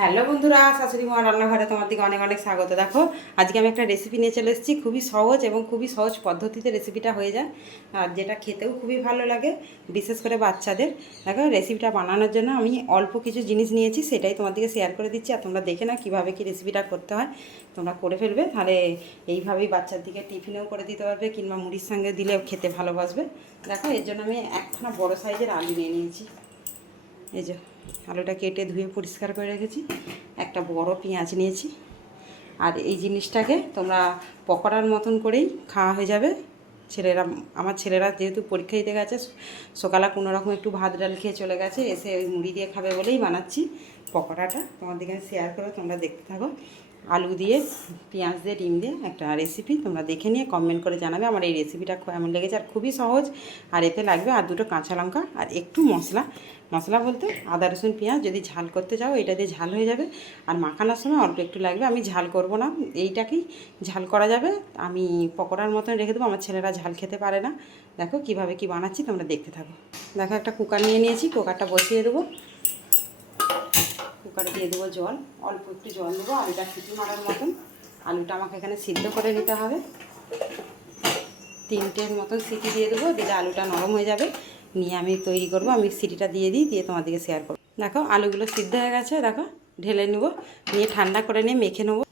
Hello বন্ধুরা, শাশুড়ি মা রান্নাঘরে তোমার দিকে অনেক অনেক স্বাগত। দেখো আজকে আমি একটা রেসিপি নিয়ে চলে এসেছি। খুবই সহজ এবং খুবই সহজ পদ্ধতিতে রেসিপিটা হয়ে যায়, আর যেটা খেতেও খুবই ভালো লাগে, বিশেষ করে বাচ্চাদের। দেখো রেসিপিটা বানানোর জন্য আমি অল্প কিছু জিনিস নিয়েছি, সেটাই তোমার দিকে শেয়ার করে দিচ্ছি। আর তোমরা দেখে না কীভাবে কি রেসিপিটা করতে হয়, তোমরা করে ফেলবে, তাহলে এইভাবেই বাচ্চার দিকে টিফিনেও করে দিতে পারবে, কিংবা মুড়ির সঙ্গে দিলেও খেতে ভালোবাসবে। দেখো এর জন্য আমি একখানা বড় সাইজের আলু নিয়ে নিয়েছি। এই যে আলুটা কেটে ধুয়ে পরিষ্কার করে রেখেছি। একটা বড় পেঁয়াজ নিয়েছি। আর এই জিনিসটাকে তোমরা পকোড়ার মতন করেই খাওয়া হয়ে যাবে। আমার ছেলেরা যেহেতু পরীক্ষা দিতে গেছে, সকালে কোনো রকম একটু ভাত ডাল খেয়ে চলে গেছে, এসে ওই মুড়ি দিয়ে খাবে বলেই বানাচ্ছি পকোড়াটা। তোমাদেরকে শেয়ার করে তোমরা দেখতে থাকো। আলু দিয়ে, পেঁয়াজ দিয়ে, ডিম দিয়ে একটা রেসিপি, তোমরা দেখে নিয়ে কমেন্ট করে জানাবে আমার এই রেসিপিটা কেমন লেগেছে। আর খুবই সহজ। আর এতে লাগবে আর দুটো কাঁচা লঙ্কা আর একটু মশলা বলতে আদা রসুন পেঁয়াজ। যদি ঝাল করতে চাও এটা দিয়ে ঝাল হয়ে যাবে, আর মাখানোর সময় অল্প একটু লাগবে। আমি ঝাল করব না, এইটাকেই ঝাল করা যাবে। আমি পকোড়ার মতন রেখে দেবো, আমার ছেলেরা ঝাল খেতে পারে না। দেখো কিভাবে কি বানাচ্ছি, তোমরা দেখতে থাকো। দেখো একটা কুকার নিয়ে নিয়েছি, কুকারটা বসিয়ে দেবো। কুকারে দিয়ে দেবো জল, অল্প একটু জল দেবো আলুটা সিটি মারার মতন। আলুটা আমাকে এখানে সিদ্ধ করে নিতে হবে। 3টের মতন সিটি দিয়ে দেবো, দিলে আলুটা নরম হয়ে যাবে। নিয়ে আমি তৈরি করব। আমি সিটিটা দিয়ে দিয়ে তোমাদেরকে শেয়ার করব। দেখো আলুগুলো সিদ্ধ হয়ে গেছে, দেখো ঢেলে নেব, নিয়ে ঠান্ডা করে নিয়ে মেখে নেবো।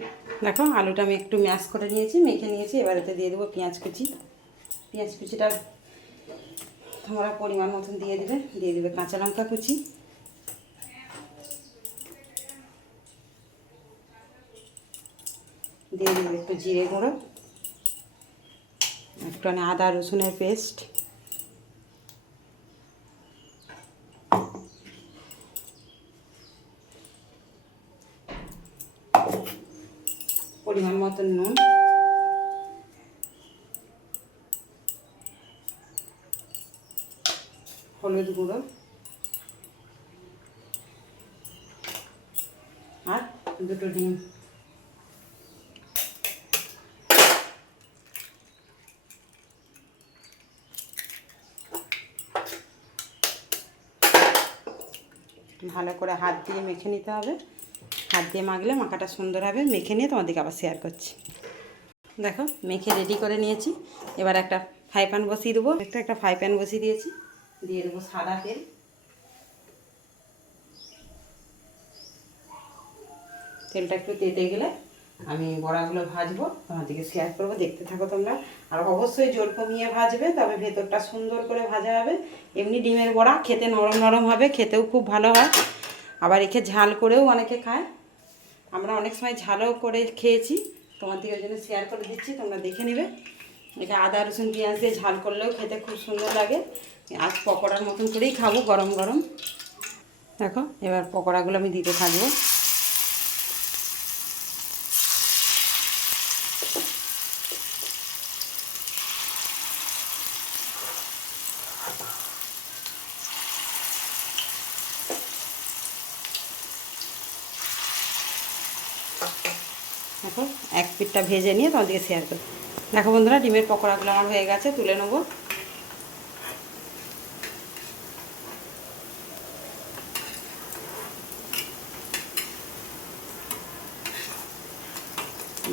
দেখো আলুটা আমি একটু ম্যাশ করে নিয়েছি, মেখে নিয়েছি। এবার এতে দিয়ে দেবো পেঁয়াজ কুচি। পেঁয়াজ কুচিটা তোমরা পরিমাণ মতন দিয়ে দেবে কাঁচা লঙ্কা কুচি, দিয়ে দেবে একটু জিরে গুঁড়ো, একটু আদা রসুনের পেস্ট, পরিমাণ মতন নুন, হলুদ গুঁড়ো, আর দুটো ডিম। ভালো করে হাত দিয়ে মেখে নিতে হবে। হাত দিয়ে মাখলে মাখাটা সুন্দর হবে। মেখে নিয়ে তোমাদেরকে আবার শেয়ার করছি। দেখো মেখে রেডি করে নিয়েছি। এবার একটা ফ্রাই প্যান বসিয়ে দেবো। একটা ফ্রাই প্যান বসিয়ে দিয়েছি, দিয়ে দেবো সাদা তেল। তেলটা একটু তেতে গেলে আমি বড়াগুলো ভাজবো, তোমাদেরকে শেয়ার করবো, দেখতে থাকো তোমরা। আর অবশ্যই জোর কমিয়ে ভাজবে, তবে ভেতরটা সুন্দর করে ভাজা হবে। এমনি ডিমের বড়া খেতে নরম নরম হবে, খেতেও খুব ভালো হয়। আবার একে ঝাল করেও অনেকে খায়, আমরা অনেক সময় ঝালও করে খেয়েছি। তোমাদেরকে ওই জন্য শেয়ার করে দিচ্ছি, তোমরা দেখে নেবে। এটা আদা রসুন পেঁয়াজ দিয়ে ঝাল করলেও খেতে খুব সুন্দর লাগে। আজ পকোড়ার মতন করেই খাবো গরম গরম। দেখো এবার পকোড়াগুলো আমি দিতে থাকবো। দেখো এক পিঠটা ভেজে নিয়ে তোমাদেরকে শেয়ার করি। দেখো বন্ধুরা, ডিমের পকোড়াগুলো আমার হয়ে গেছে, তুলে নেবো।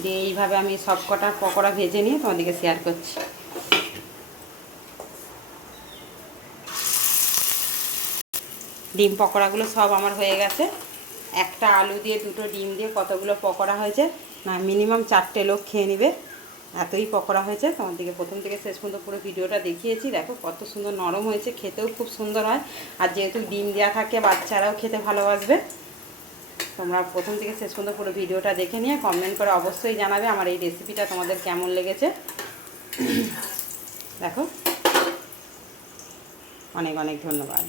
দিয়ে এইভাবে আমি সব কটা পকোড়া ভেজে নিয়ে তোমাদেরকে শেয়ার করছি। ডিম পকোড়াগুলো সব আমার হয়ে গেছে। একটা আলু দিয়ে দুটো ডিম দিয়ে কতগুলো পকোড়া হয়েছে, না মিনিমাম 4টে লোক খেয়ে নেবে, এতই পকোড়া হয়েছে। তোমাদেরকে প্রথম থেকে শেষ পর্যন্ত পুরো ভিডিওটা দেখিয়েছি। দেখো কত সুন্দর নরম হয়েছে, খেতেও খুব সুন্দর হয়। আর যেহেতু ডিম দেওয়া থাকে, বাচ্চারাও খেতে ভালোবাসবে। তোমরা প্রথম থেকে শেষ পর্যন্ত পুরো ভিডিওটা দেখে নিয়ে কমেন্ট করে অবশ্যই জানাবে আমার এই রেসিপিটা তোমাদের কেমন লেগেছে। দেখো অনেক অনেক ধন্যবাদ।